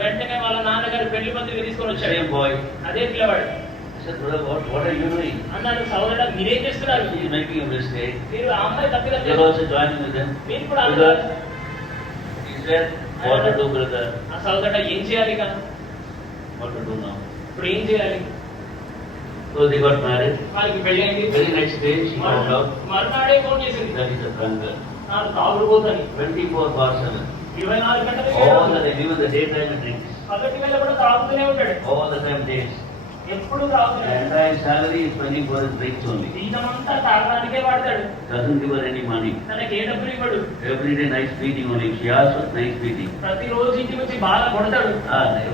వెంటనే వాళ్ళ నాన్నగారు పెళ్లి పత్రిక తీసుకొని వచ్చాడు. Same boy. అదే పిల్లవాడు. I said, brother, what are you doing? అన్నాడు, సహోదరుడా మీరేం చేస్తున్నారు? He is making a mistake. మీరు ఆ అమ్మాయి తప్పిదం You are also joining with him. మీరు కూడా Brother, he said, what to do, brother? ఆ సహోదరుడా ఏం చేయాలి ఇక? What to do now? ఇప్పుడు ఏం చేయాలి? So they got married. వాళ్ళకి పెళ్లి అయింది. Very next day, she found out మర్నాడే ఫోన్ చేసింది. that is a drunkard. నాకు తాగుడుపోతని 24/7. 24 గంటలు All the day, even the daytime he drinks. పగటి వేళ కూడా తాగుతూనే ఉంటాడు. All the time days. ఎప్పుడు The తాగుతూనే. entire salary is spending for his drinks only. జీవితమంతా తాగడానికే వాడతాడు. Doesn't give her any money. తనకి ఏ డబ్బులు ఇవ్వడు. Every day nice beating only. She asks for nice beating. ప్రతిరోజు ఇంటికి వచ్చి బాగా కొడతాడు.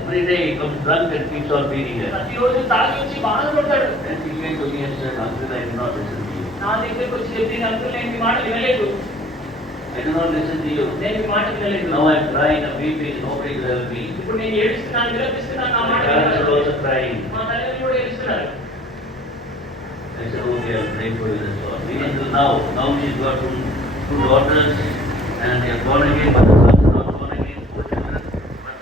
Every day he comes drunk and keeps on beating her. ప్రతిరోజు తాగి వచ్చి బాగా కొడతాడు. Then she came to me and said, Uncle, I did not listen to you. నా దగ్గరికి వచ్చి చెప్పి అంకుల్ నేను మీ మాట వినలేదు. I did not listen to you. నేను మీ మాట వినలేదు. Now I am crying and weeping, nobody will help me. ఇప్పుడు నేను ఏడుస్తున్నాను, విలపిస్తున్నాను, నా My మాట parents are వినలేదు. also crying. మా తల్లిదండ్రులు కూడా ఏడుస్తున్నారు. I said, okay, I'll pray for you, that's all. Even till now she's got two daughters and they are born again, but the sons are not born again. But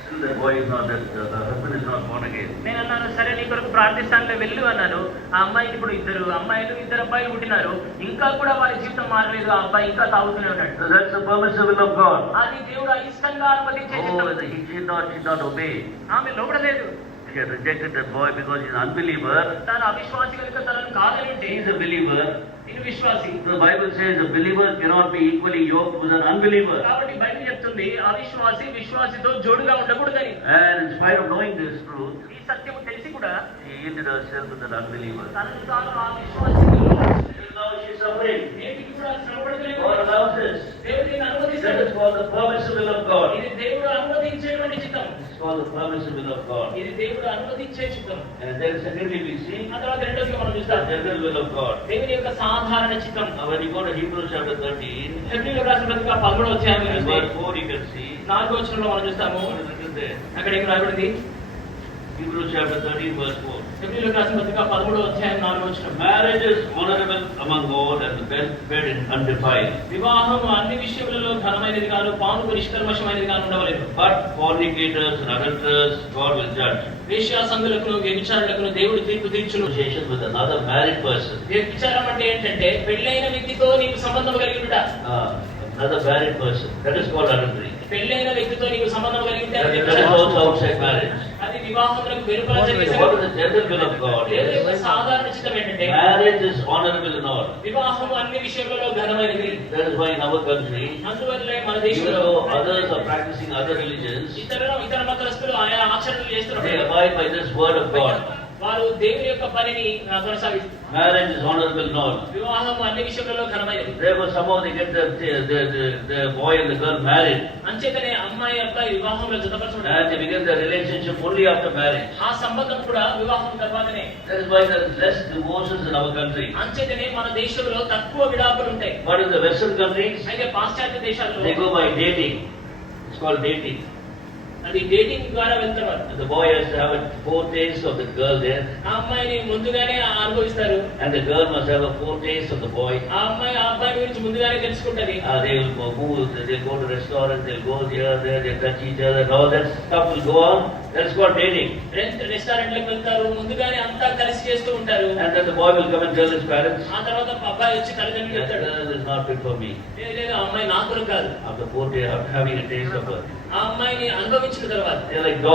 still the boy is not, the husband is not born again. నేను అన్నాను, సరే నీ కొరకు ప్రార్థిస్తానులే వెళ్ళు అన్నాను. ఆ అమ్మాయికి ఇప్పుడు ఇద్దరు అమ్మాయిలు ఇద్దరు అబ్బాయిలు పుట్టినారు. ఇంకా కూడా వారి జీవితం మారలేదు. ఆ అబ్బాయి ఇంకా తాగుతూనే ఉన్నాడు. So that's the permissive will of God. అది దేవుడు అయిష్టంగా అనుమతించే చిత్తం. Oh, she did not obey. ఆమె లోబడలేదు. She had rejected that boy because he's an unbeliever. తాను అవిశ్వాసి కనుక తనను కాదని ఉంటే He is a believer. నేను విశ్వాసి. The Bible says a believer cannot be equally yoked with an unbeliever. కాబట్టి బైబిల్ చెప్తుంది అవిశ్వాసి విశ్వాసితో జోడుగా ఉండకూడదని. And in spite of knowing this truth, ఈ సత్యం తెలిసి కూడా she yielded herself to that unbeliever. తనను తాను ఆ విశ్వాసికి Till now she is suffering. నేటికి కూడా శ్రమపడుతూనే God ఉంది. allows this. దేవుడు దీన్ని That అనుమతిస్తాడు. is called the permissive will of God. ఇది దేవుడు అనుమతించేటువంటి చిత్తం. It's called the permissive will of God. ఇది దేవుడు అనుమతించే చిత్తం. And then secondly we see ఆ తర్వాత రెండోదిగా మనం the చూస్తాం general will of God. దేవుని యొక్క సాధారణ చిత్తం. Now when you go to Hebrews chapter 13, హెబ్రీయులకు రాసిన పత్రిక 13వ అధ్యాయం and చూస్తే verse 4 you can see, 4వ వచనంలో మనం చూస్తాము. what is written there? అక్కడ ఏం రాయబడింది? Hebrews chapter 13 verse 4. హెబ్రీయులకు రాసిన పత్రిక 13వ అధ్యాయం 4వ వచనం. Marriage is honorable among all and the best bed and undefiled. వివాహం అన్ని విషయములలో ఘనమైనది గాను పానుకు నిష్కల్మషమైనది గాను ఉండవలేదు. But fornicators and adulterers God will judge. వేశ్యాసంగులకు వ్యభిచారులకు దేవుడు తీర్పు తీర్చును. Association with another married person. వ్యభిచారం అంటే ఏంటంటే పెళ్ళైన వ్యక్తితో నీకు సంబంధం కలిగి ఉంట. Another married person. That is called adultery. పెళ్ళైన వ్యక్తితో నీకు సంబంధం కలిగి ఉంటే అది That is వ్యభిచారం. also outside marriage. అది వివాహములకు వెలుపల జరిగే What సంగతి. is the general will of God? దేవుని యొక్క సాధారణ చిత్తం ఏంటంటే Marriage is honorable in all. వివాహము అన్ని విషయాలలో ఘనమైనది. That is why in our country, అందువల్లే మన even దేశంలో though others are practicing other religions, ఇతర మతస్థులు ఆయా ఆచరణలు they చేస్తున్నారు. abide by this word of God. వారు దేవుని యొక్క పనిని కొనసాగిస్తారు. Marriage is honorable in all. వివాహం అన్ని విషయాలలో ఘనమైనది. Therefore, somehow they get the boy and the girl married, అంచేతనే అమ్మాయి అబ్బాయి వివాహంలో జతపరచబడ్డారు. and they begin their relationship only after marriage. ఆ సంబంధం కూడా వివాహం తర్వాతనే. That is why there is less divorces in our country. అంచేతనే మన దేశంలో తక్కువ విడాకులు ఉంటాయి. But in the Western countries, అయితే పాశ్చాత్య దేశాల్లో they go by dating. It's called dating. అది డేటింగ్ ద్వారా వెళ్తున్నారు. And the boy has to have a foretaste of the girl there, ఆ అమ్మాయిని ముందుగానే అనుభవిస్తారు. and the girl must have a foretaste of the boy. ఆ అమ్మాయి ఆ అబ్బాయి గురించి ముందుగానే తెలుసుకుంటది. They will move, they'll go to restaurants, they'll go here, there, they touch each other, and all that stuff will go on. That's called dating. రెస్టారెంట్లకు వెళ్తారు, ముందుగానే అంతా కలిసి చేస్తూ ఉంటారు. And then the boy will come and tell his parents, ఆ తర్వాత అబ్బాయి వచ్చి తల్లిదండ్రులు that చెప్తాడు, girl is not fit for me. లేదు ఆ అమ్మాయి నా కొరకు కాదు. After 4 days, after having a taste of her, ఆ అమ్మాయిని అనుభవించిన తర్వాత they're like